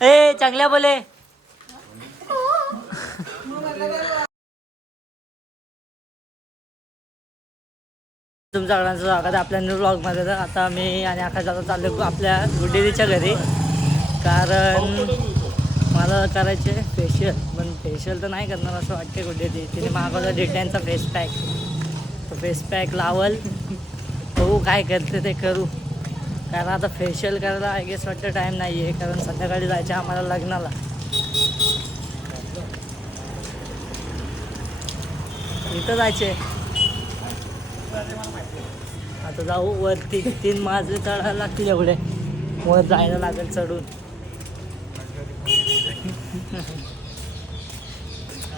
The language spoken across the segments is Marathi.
ए चांगल्या बोले. तुमच्या सगळ्यांचं स्वागत आहे आपल्या न्यू ब्लॉगमध्ये. तर आता मी आणि आकाश आता चाललो आपल्या गुड्डीच्या घरी, कारण मला करायचे फेशियल. पण फेशियल तर नाही करणार असं वाटते. गुड्डी तिने मागवलं डिटेनचा फेस पॅक. तो फेस पॅक लावल, बघू काय करते ते करू. कारण आता फेशियल करायला आय गेस वाटतं टाईम नाही आहे, कारण संध्याकाळी जायचं आम्हाला लग्नाला. इथं जायचे. आता जाऊ वरती. 3 मजले चढायला लागतील एवढे. वर जायला लागेल चढून.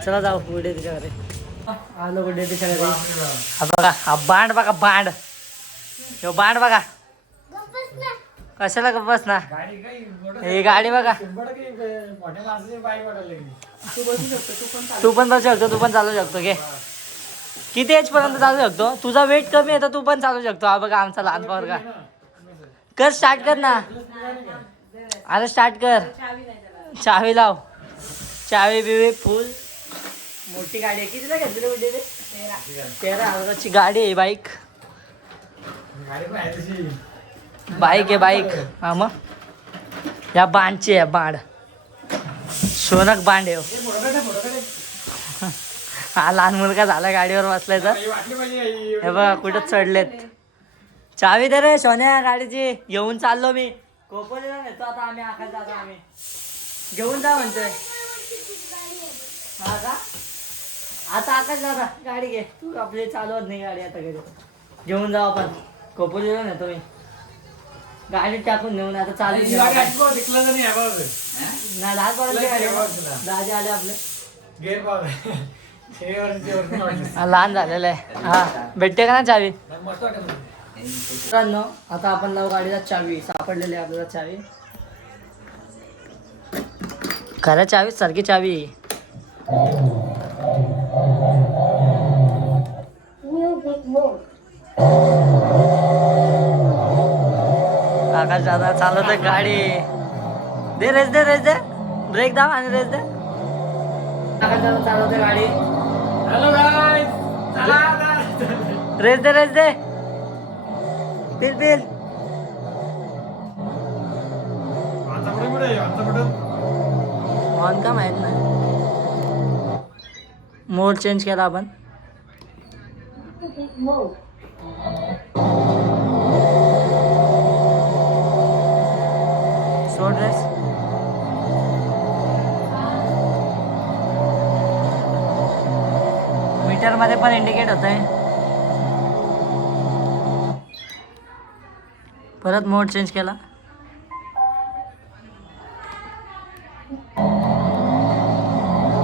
चला जाऊ गुडे तिच्या घरी. आलो गुडे तिच्या घरी. हा बघा, हा बांड बघा, बांड. ह्यो बांड बघा. कशाला गप्प बस ना. ही गाडी बघा. तू पण बसू शकतो, तू पण चालू शकतो. घे, किती एज पर्यंत चालू शकतो. तुझा वेट कमी आहे तर तू पण चालू शकतो. हा बघा आमचा लहान पोरगा. कर, स्टार्ट कर ना. अरे स्टार्ट कर. चावी लाव. चावी बिवी फुल. मोठी गाडी आहे. कितीला घेतली उड्डी रे? 13,000ची गाडी आहे. बाईक बाईक आहे, बाईक. हा मग या बांडची आहे, बांड. शोनक बांड आहे. हा लहान मुलगा झाला गाडीवर बसलाय तर. हे बघा कुठं चढलेत. चावी दे रे सोन्या गाडीची. घेऊन चाललो मी. कोपरला नेतो आता आम्ही. आकाश जातो आम्ही. घेऊन जा म्हणतोय. हा का? आता आकाश दादा गाडी घे. तू आपली चालवत नाही गाडी आता घरी. घेऊन जाऊ आपण. कोपरला नेतो मी. गाडी टाकून नेऊन आता चालू नाही. लहान पोरांची गाडी. दादा आले आपले. लहान झालेलं आहे. हा भेटते का ना चावी. मित्रांनो आता आपण लावू गाडीला चावी. सापडलेली आहे आपल्याला चावी. खऱ्या चावी सारखी चावी. आकाश दादा चालवतोय गाडी. दे रेस दे, रेस दे. ब्रेक दाब आणि रेस दे. आकाश दादा चालवतोय गाडी. हॅलो गाईस, रेस दे, रेस दे. पिल पिल. ऑन का माहित नाही. मोड चेंज केला आपण. सोड रेस. मीटर मध्ये पण इंडिकेट होत आहे. परत मोड चेंज केला.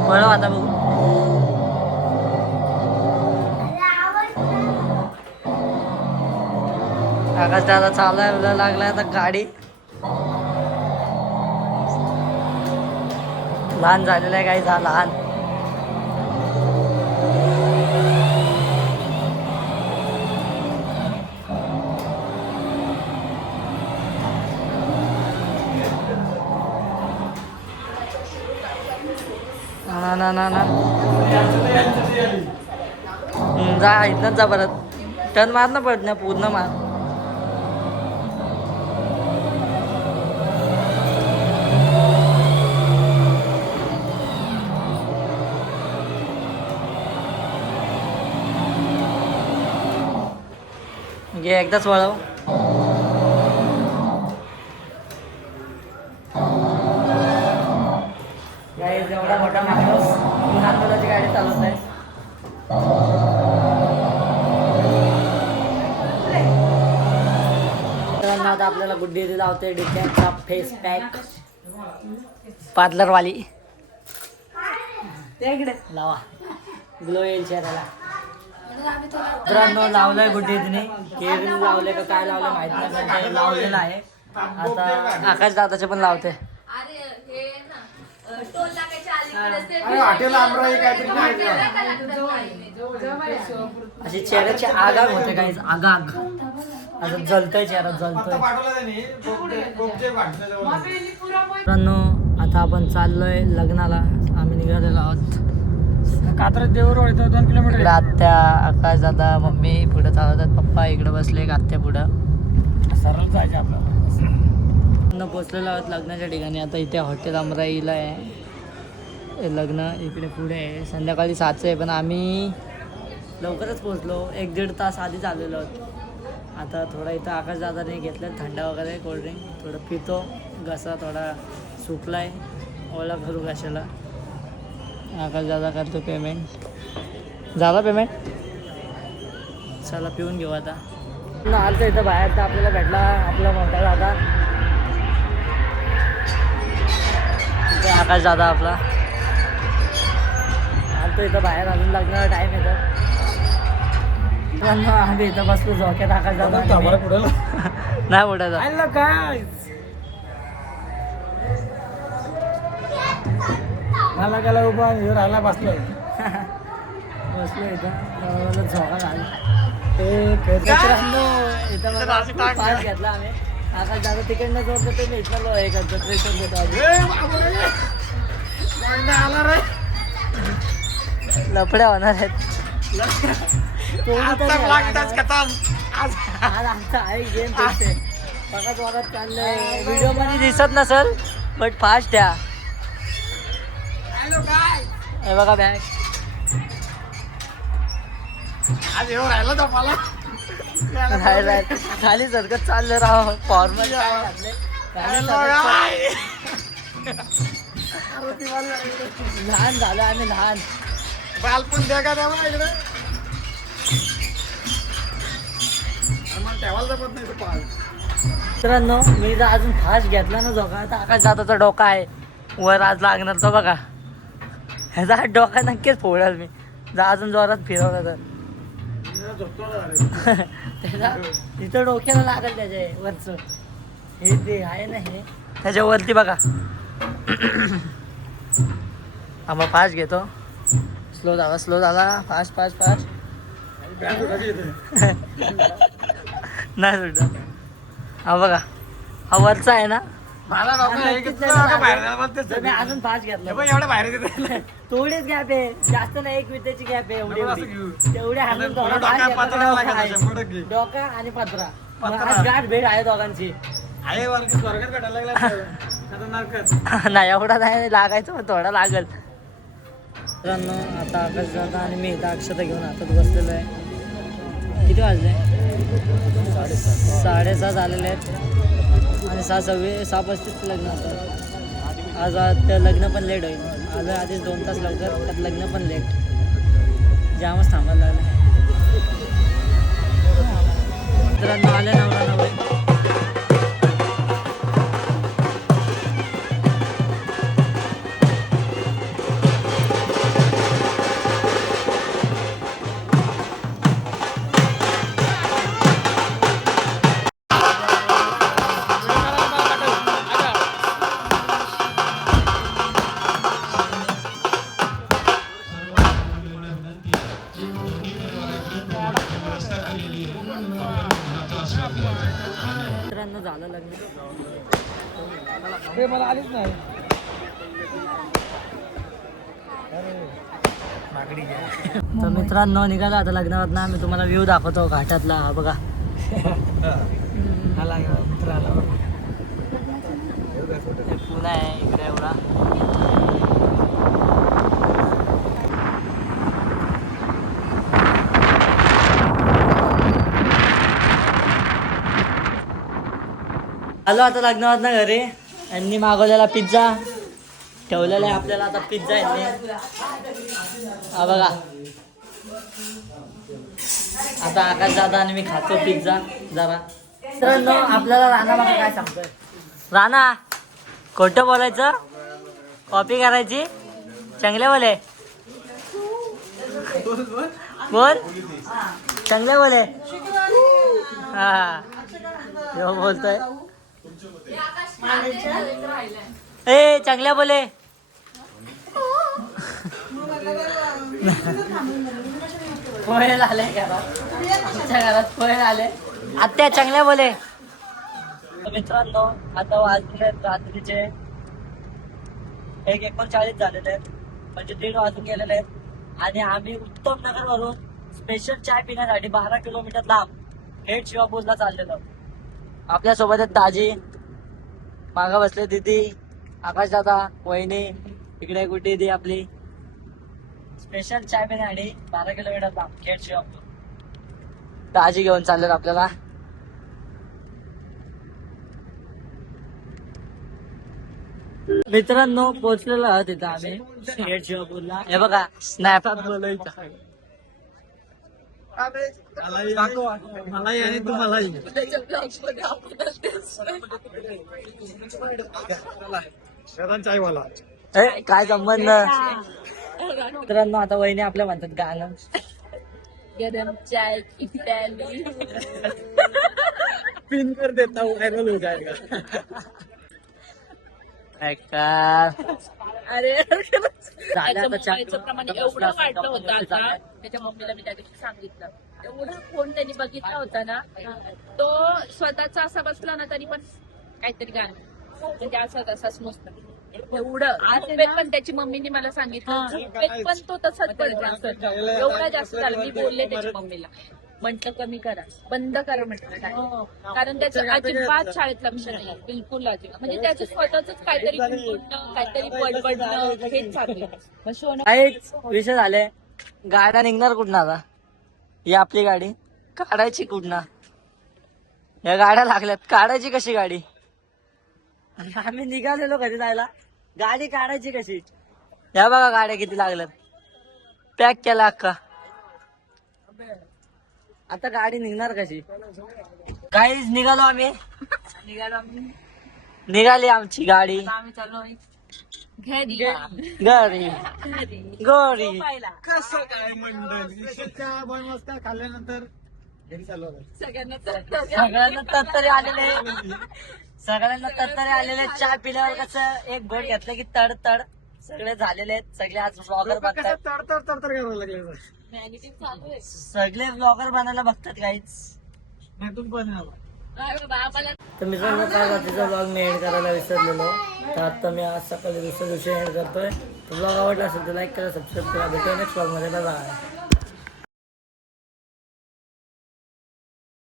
पळव आता बघू. आकाश दादा चालायला लागलाय आता गाडी. लहान झालेलं आहे काही लहान. ना ना ना जा इथनच जा. परत टर्न मार ना, पडत ना पूर्ण मार. घे एकदाच वळव. एवढा मोठा माणूस लहान मुलाची गाडी चालवत आहे. आता आपल्याला गुड्डी लावते डिटेनचा फेस पॅक. पार्लरवाली लावा, ग्लो येईल चेहऱ्याला. मित्रांनो लावलंय गुड्डी तिने. केळी लावले का काय लावलं माहित नाही, पण ते लावलेलं आहे. आता आकाश दादाचे पण लावते. अशी चेहऱ्याची आगाग होते काही. आगाग असं जलतोय चेहरा, जलतोय. मित्रांनो आता आपण चाललोय लग्नाला. आम्ही निघालेलो आहोत कात्रज देऊर 2 किलोमीटर. इकडे आत्या, आकाश दादा, मम्मी पुढे चालवतात, पप्पा इकडे बसले, एक आत्या पुढं. सरळ जायचं आपल्याला. पोचलेलो आहोत लग्नाच्या ठिकाणी. आता इथे हॉटेल अमराईला आहे हे लग्न. इकडे पुढे आहे. संध्याकाळी 7चं आहे पण आम्ही लवकरच पोचलो. 1-1.5 तास आधी चाललेलो आहोत. आता थोडा इथं आकाश दादाने घेतलं थंड वगैरे कोल्ड्रिंक, थोडं पितो. घसा थोडा सुकला आहे, ओला करू घशाला. आकाश दादा करतो पेमेंट. झाला पेमेंट. चला पिऊन घेऊ आता. आलं तर इथं बाहेर तर आपल्याला भेटला आपला मोठा दादा. इथं आकाश दादा आपला आलतो इथं बाहेर. अजून लग्नाला टाईम येतो. आम्ही इथं बसलो झोक्यात. आकाश दादा नाही उठायचा काय मला गेला उभा राहायला बसलोय. बसलो इथं झोका झाला. इथं पास घेतला आम्ही. आकाश दादा तिकडनं जोडतो ते मी इथलं हे करतो ट्रेशन घेतो. लफड्या होणार आहेत. आज आमचा आहे गेम दिसते बघा जोरात चाललंय. व्हिडिओ मध्ये दिसत नसेल बट फास्ट द्या. हे बघा बॅग आज येऊ राहिला तर मला खाली सरकत चाललं राह. फॉर्मल लहान झालं आम्ही लहान. बालपण द्या का द्यावा इकडे ठेवायला जमत नाही. पाल मित्रांनो मी जर अजून फास्ट घेतला ना झोका तर आकाश दादाचा डोका आहे वर आज लागणार तो बघा. ह्याचा डोका नक्कीच फोडेल मी जर अजून जोरात फिरवलं तर. त्याला तिथं डोक्याला लागेल त्याच्या वरचं हे ते आहे ना हे त्याच्यावरती बघा. आम्हा फास्ट घेतो. स्लो झाला फास्ट फास्ट फास्ट नाही सुद्धा. हा बघा हा वरचा आहे ना. मला मी अजून फास्ट घेतला. एवढं बाहेर थोडीच गॅप आहे जास्त नाही. 1 मिनिटाची गॅप आहे एवढी तेवढे हाणून डोका आणि पत्रा. आज गाठ भेट आहे दोघांची. स्वर्गात भेटायला लागला नाही एवढा नाही लागायचं पण थोडा लागल. मित्रांनो आता आकाश दादा आणि मी इथं अक्षता घेऊन हातात बसलेलो आहे. किती वाजले 7:30 झालेले आहेत आणि 6:35 लग्न होतं. आज ते लग्न पण लेट होईल. आलं आधीच 2 तास लवकर त्यात लग्न पण लेट. जामच थांबायला लागलं. मित्रांनो आले नवरा नवरी. मित्रांनो झालं लग्न. मला आलीच नाही. तर मित्रांनो निघाला आता लग्नावर ना. मी तुम्हाला व्ह्यू दाखवतो घाटातला. हा बघा पूल आहे इकडे एवढा. आलो आता लग्नावर ना घरी. यांनी मागवलेला पिझ्झा ठेवलेला आहे आपल्याला. आता पिझ्झा यांनी हा बघा. आता आकाश दादा आणि मी खातो पिझ्झा जरा. मित्रांनो आपल्याला राणा बघा काय सांगतोय. राणा खोटं बोलायचं कॉपी करायची चांगले बोले बोल चांगले बोले. हा बोलतोय ए चांगल्या बोले. पोहे आले घरात. आमच्या घरात पोहे आले. आत्या चांगल्या बोले. मित्रांनो आता वाजले रात्रीचे 1:39 झालेले आहेत, म्हणजे 1:30 वाजून गेलेले आहेत. आणि आम्ही उत्तम नगर वरून स्पेशल चाय पिण्यासाठी 12 किलोमीटर लांब थेट शिवापूरला चाललेलो. आपल्यासोबत आहेत ताजी, मागा बसले दीदी, आकाश दादा, वहिनी, इकडे गुड्डी दी आपली. स्पेशल चाय पिण्यासाठी 12 किलोमीटर लांब थेट शिवापूर. ताजी घेऊन चाललेत आपल्याला. मित्रांनो पोहोचलेलो आहोत तिथं आम्ही थेट शिवापूरला. हे बघा स्नॅप बोलायचं. मलाही आणि तू मलाही. चायवाला काय संबंध. मित्रांनो आता वहिनी आपल्या म्हणतात गाणं. गरम चाय की प्याली. पिन कर देता व्हायरल हो जाएगा. अरे झालं आता चहा त्याचं प्रमाण एवढं वाढलं होतं आता. त्याच्या मम्मीला मी त्या दिवशी सांगितलं, एवढा फोन त्यांनी बघितला होता ना, तो स्वतःचा असा बसला ना तरी पण काहीतरी गाणं, म्हणजे असं तसाच नुसतं एवढं. झोपेत पण त्याची मम्मीने मला सांगितलं, झोपेत पण तो तसाच पडला. एवढा जास्त झाला. मी बोलले त्याच्या मम्मीला, म्हटलं कमी करा, बंद करा म्हटलं, कारण त्याचं अजिबात शाळेत लक्ष नाही, बिलकुल अजिबात. म्हणजे त्याचं स्वतःच काहीतरी गुणगुणणं, काहीतरी बडबडणं हेच चालू आहे. मग शोना काहीच विषय झाले. गाड्या निघणार कुठं आता. ही आपली गाडी काढायची कुठं. या गाड्या लागल्यात, काढायची कशी गाडी. आम्ही निघालेलो कधी जायला, गाडी काढायची कशी. या बघा गाड्या किती लागल्यात, पॅक केला अख्खा. आता गाडी निघणार कशी. काहीच निघालो आम्ही. निघाली आमची गाडी आम्ही चाललो घरी घरी गोरी. कसं काय मंडळ बनवता खाल्ल्यानंतर घरी चालू होतं. सगळ्यांना सगळ्यांना तत्तरे आलेले, सगळ्यांना तत्तरे आलेले. चहा पिल्यावर कसं एक घोट घेतलं की तड तड सगळे झालेले आहेत. सगळे आज ब्लॉगर बघतात, तडतड करायला लागले. मॅनेजिंग चालू आहे. सगळे ब्लॉगर बनायला बघतात काहीच. नाही तू पण अरे बाबा आम्हाला तर मित्रांनो काल रात्रीचा ब्लॉग मी एंड करायला विसरलेलो, तर आता मी आज सकाळी दुसऱ्या दिवशी एंड करतोय. ब्लॉग आवडला असेल तर लाईक करा, सबस्क्राईब करा. भेटूया नेक्स्ट ब्लॉगमध्ये. Bye bye.